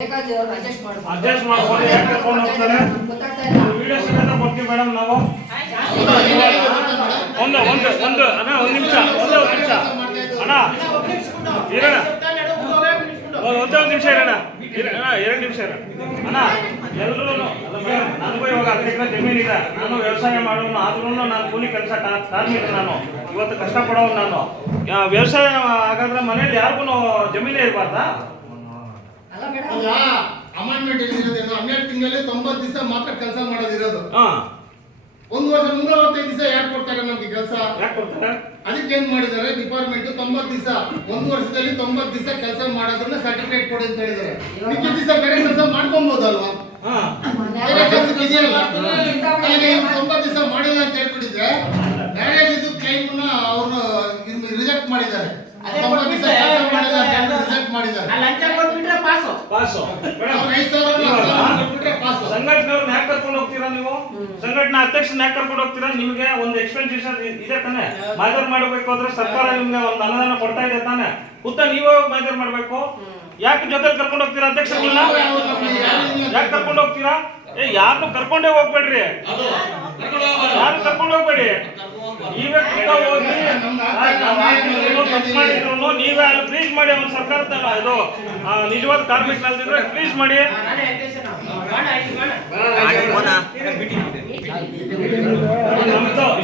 Adjust ಮಾಡ್ಕೊಂಡು ಯಾಕೆ ಕರ್ಕೊಂಡು ಹೋಗ್ತಾರೆ ವಿಡಿಯೋ ಸಮೇತ ಕೊಡ್ತೀವಿ ಮೇಡಮ್ ನಾವು ಒಂದು ಅಣ್ಣ ಒಂದು ನಿಮಿಷ ಅಣ್ಣ ಇರೋಣ ಒಂದೇ ಒಂದು ನಿಮಿಷ ಇರೋಣ ಅಣ್ಣ 2 ನಿಮಿಷ ಇರೋಣ ಅಣ್ಣ ಎಲ್ಲರೂ ನನಗೂ ಇವಾಗ 10 ಎಕರೆ ಜಮೀನಿದೆ. ನಾನು ವ್ಯವಸಾಯ ಮಾಡೋನು ಆದ್ರೂ ನಾನು ಕೂಲಿ ಕೆಲಸ ಕಾರ್ಮಿಕ. ನಾನು ಇವತ್ತು ಕಷ್ಟಪಡೋನು. ನಾನು ವ್ಯವಸಾಯ ಹಾಗಾದ್ರೆ ಮನೇಲಿ ಯಾರಿಗೂ ಜಮೀನೇ ಇರಬಾರ್ದಾ? ಅಮೆಂಡ್ಮೆಂಟ್ ಇರೋದೇನು 12 ತಿಂಗಳಲ್ಲಿ 90 ದಿವಸ ಮಾತ್ರ ಕೆಲಸ ಮಾಡೋದಿರೋದು. 1 ವರ್ಷ 365 ದಿವಸ ಯಾಕೆ ಕೊಡ್ತಾರೆ ನಮ್ಗೆ ಕೆಲಸ? ಅದಕ್ಕೆ ಏನ್ ಮಾಡಿದ್ದಾರೆ ಡಿಪಾರ್ಟ್ಮೆಂಟ್ 90 ದಿವಸ 1 ವರ್ಷದಲ್ಲಿ 90 ದಿವಸ ಕೆಲಸ ಮಾಡೋದನ್ನ ಸರ್ಟಿಫಿಕೇಟ್ ಕೊಡಿ ಅಂತ ಹೇಳಿದ್ದಾರೆ. ಮಿಕ್ಕಿದ ದಿವಸ ಬೇರೆ ಕೆಲಸ ಮಾಡ್ಕೊಬಹುದಲ್ವಾ? 90 ದಿವಸ ಮಾಡಿಲ್ಲ ಅಂತ ಹೇಳ್ಬಿಟ್ಟಿದ್ರೆ ಮ್ಯಾರೇಜ್ ಇದು ಕ್ಲೈಮ್ ಅವ್ರನ್ನ ರಿಜೆಕ್ಟ್ ಮಾಡಿದ್ದಾರೆ. ಸಂಘಟನೆಯವ್ರನ್ನ ಯಾಕೆ ಕರ್ಕೊಂಡು ಹೋಗ್ತೀರಾ ನೀವು? ಸಂಘಟನಾ ಅಧ್ಯಕ್ಷನ ಯಾಕೆ ಕರ್ಕೊಂಡು ಹೋಗ್ತೀರಾ? ನಿಮ್ಗೆ ಒಂದು ಎಕ್ಸ್ಪೆನ್ಸೇಷನ್ ಇದೆ ತಾನೆ. ಮಾಜರ್ ಮಾಡಬೇಕು ಅಂದ್ರೆ ಸರ್ಕಾರ ನಿಮ್ಗೆ ಒಂದು ಅನುದಾನ ಕೊಡ್ತಾ ಇದೆ ತಾನೆ. ಖುದ್ದ ನೀವೇ ಮಾಜರ್ ಮಾಡ್ಬೇಕು. ಯಾಕೆ ಜೊತೆ ಕರ್ಕೊಂಡು ಹೋಗ್ತೀರಾ ಅಧ್ಯಕ್ಷರನ್ನ? ಯಾಕೆ ಕರ್ಕೊಂಡು ಹೋಗ್ತೀರಾ? ಯಾರನ್ನು ಕರ್ಕೊಂಡೇ ಹೋಗ್ಬೇಡ್ರಿ. ಯಾರು ಕರ್ಕೊಂಡು ಹೋಗ್ಬೇಡಿ. ನೀವೇ ಹೋಗಿ ತಪ್ಪು ಮಾಡಿದ್ರು ನೀವೇ ಅಲ್ಲಿ ಫ್ರೀಸ್ ಮಾಡಿ. ಅವ್ನು ಸರ್ಕಾರದ ಇದು ನಿಜವಾದ ಕಾರ್ಮಿಕನಲ್ದಿದ್ರೆ ಫ್ರೀಸ್ ಮಾಡಿ.